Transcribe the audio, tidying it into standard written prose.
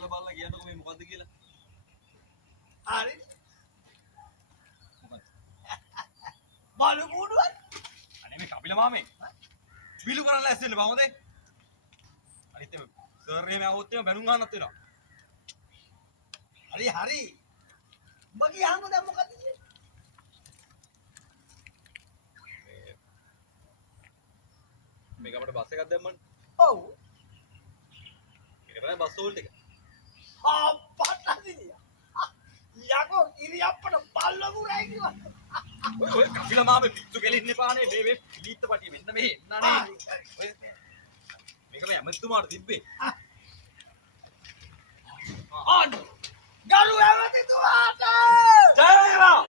දැකලා බලලා කියන්නකෝ මේ මොකද්ද කියලා. හරි. මොකද්ද? බලු කුඩුවක්. අනේ මේ කපිල මාමේ. බිලු කරන්න ඇස්සෙන්න බා හොඳේ. අනිත් මේ සර් එහෙම આવොත් එහෙම බැනුම් ගන්නත් වෙනවා. හරි හරි. උඹ ගියාම දැන් මොකද කියන්නේ? මේක අපිට බස් එකක් දැම්මනේ. ඔව්. ඊට පස්සේ බස් ඕල් ටික. අප්පටදියා. යකෝ ඉරියප්පට බල්ල මුරයි කිව්වා. ඔය කපිල මාමේ පිටු කෙලින්න එපානේ මේ පිළිත්ත පටිය මෙන්න මෙහෙ එන්නනේ. ඔය මේක මේ ඇමතුමාට තිබ්බේ. ආන්න. ගරු ඇමතිතුමාට! ජය වේවා!